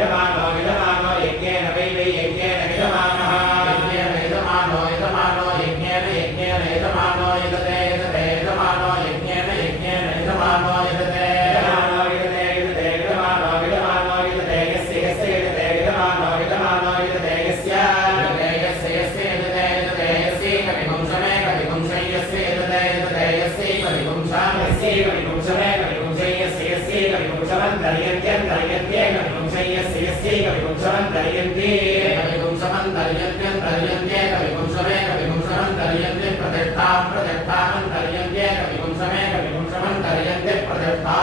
รัฐบาล ప్రజక్తానంతర్యంత్యేక విపుంసమేక విపుంసమంతర్యంత్య ప్రజక్తా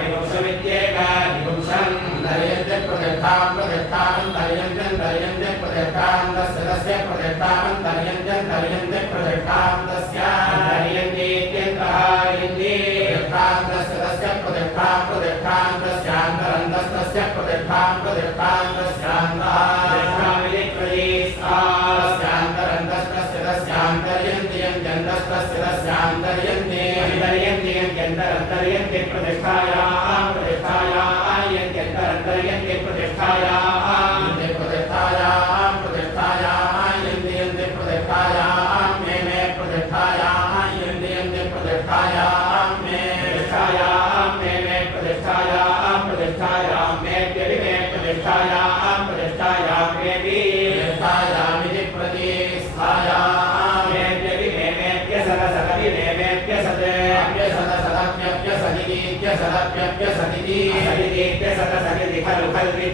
విపుంసమిత్యేక విపుంసం తరయంత్య ప్రజక్తా ప్రజక్తానంతర్యంత్యం తరయంత్య ప్రజక్తానందస్య తస్య ప్రజక్తానంతర్యంత్యం తరయంత్య ప్రజక్తానందస్య తరయంత్యేత్యంతః యంత్యే ప్రజక్తానందస్య తస్య ప్రజక్తా यन्तरन्तर्यन्ते प्रतिष्ठायाः प्रतिष्ठायाः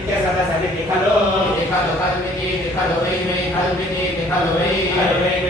खलु खल्वित्यसदसदिति खलु इति खलु कल्मितीति खलु वै वै कल्मितीति खलु वै खलु वै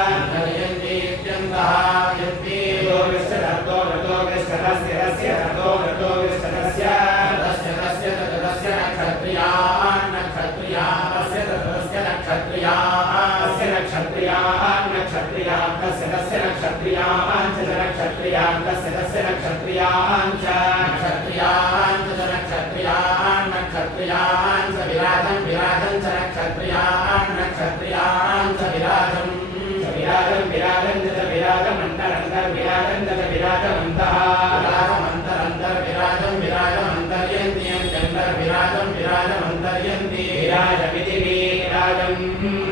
नक्षत्रियान् च विराजं विराजं च नक्षत्रियान् नक्षत्रियान् च विराजं विराजं विराजं च विराजमन्तरन्तर् विराजं च विराजमन्तः विराजमन्तरन्तर् विराजं विराजमन्तर्यन्ति यन्तर् विराजं विराजमन्तर्यन्ति विराजमिति विराजम्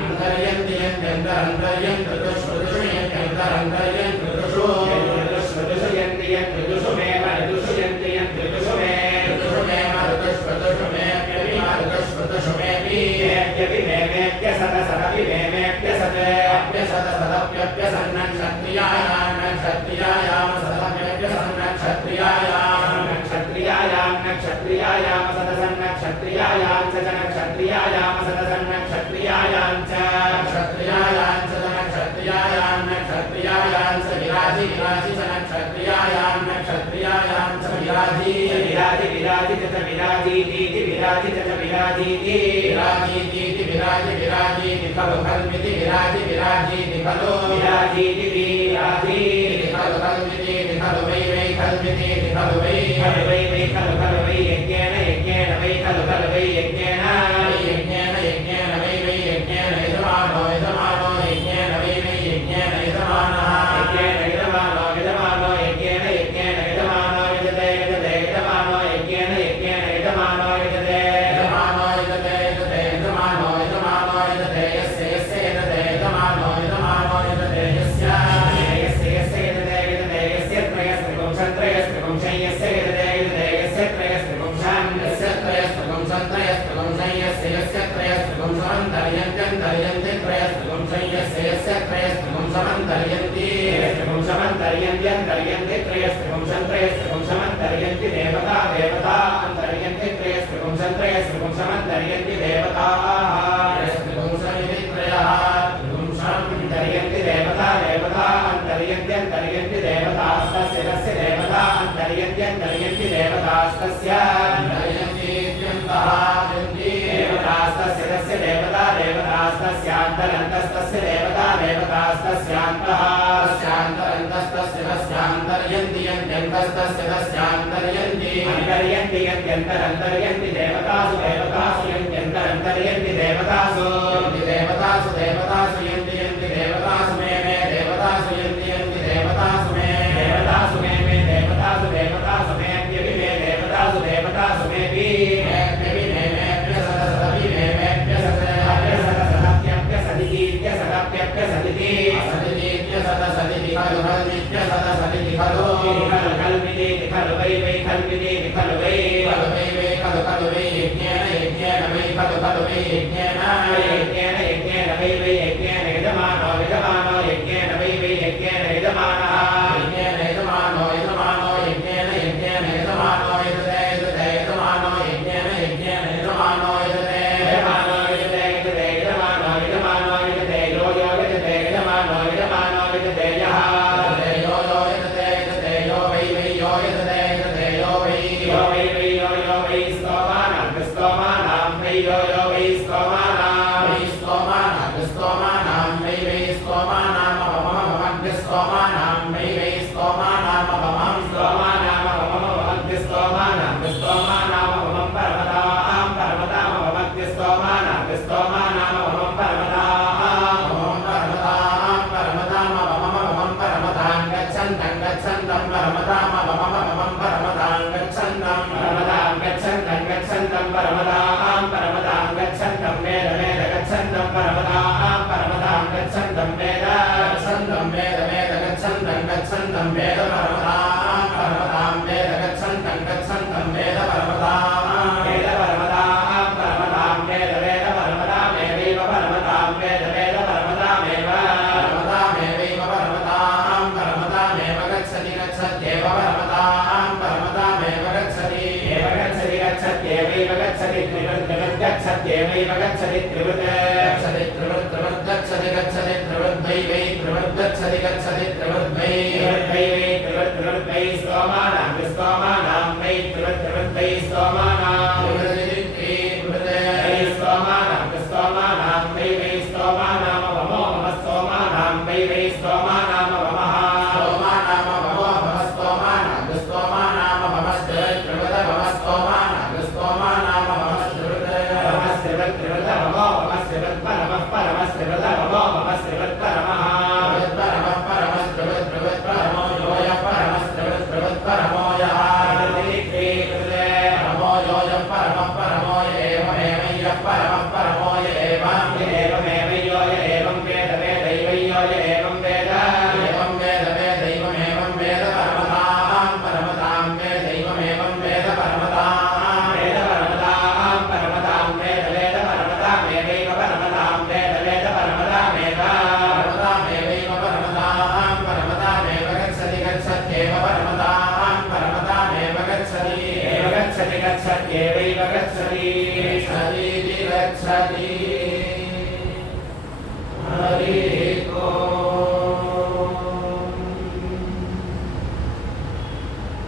अन्तर्यन्ति यन्तरन्तर्यं ऋतुषु यन्तरन्तर्यं ऋतुषु ऋतुषु सदा सदा सदा सदा सद अप्यसद सदप्यप्यसन्नन् नक्षत्रियायां च विराजि विराजि विराजि च विराजीतीति विराजि च विराजीति विराजीतीति विराजि विराजीति खलु खल्मिति विराजि विराजीति खलु विराजीति विराजी खलु खल्मिति खलु वै वै खल्मिति खलु वै खलु वै वै खलु खलु वै यज्ञेन यज्ञेन वै खलु खलु त्रयस्त्रिपुंसमन्तर्यन्ति त्रयस्त्रिपुंशमन्तर्यन्त्यन्तर्यन्ति त्रयस्त्रिपुंशं त्रयस्त्रिपुंशमन्तर्यन्ति देवता देवता अन्तर्यन्ति त्रयस्त्रिपुंशं त्रयस्त्रिपुंशमन्तर्यन्ति देवताः त्रयस्त्रिपुंसमिति त्रयः त्रिपुंसम् अन्तर्यन्ति देवता देवता अन्तर्यन्त्यन्तर्यन्ति देवतास्तस्य तस्य देवता अन्तर्यन्त्यन्तर्यन्ति देवतास्तस्य अन्तरन्तस्तस्य देवतामेवतास्तस्यान्तः स्यान्तरन्तस्तस्य नस्यान्तर्यन्ति यन्त्यन्तस्तस्य नस्यान्तर्यन्ति अन्तर्यन्ति यन्त्यन्तरन्तर्यन्ति देवतासु देवतासु यन्त्यन्तरन्तर्यन्ति देवतासु देवतासु देवता विद्यमानः गच्छति त्रिवृत् गच्छति त्रिवृत् त्रिवृत् गच्छति गच्छति त्रिवृद्वै वै त्रिवृत् गच्छति गच्छति त्रिवृद्वै त्रिवृद्वै वै त्रिवृत् त्रिवृद्वै स्तोमानां स्तोमानां वै त्रिवृत् त्रिवृद्वै स्तोमा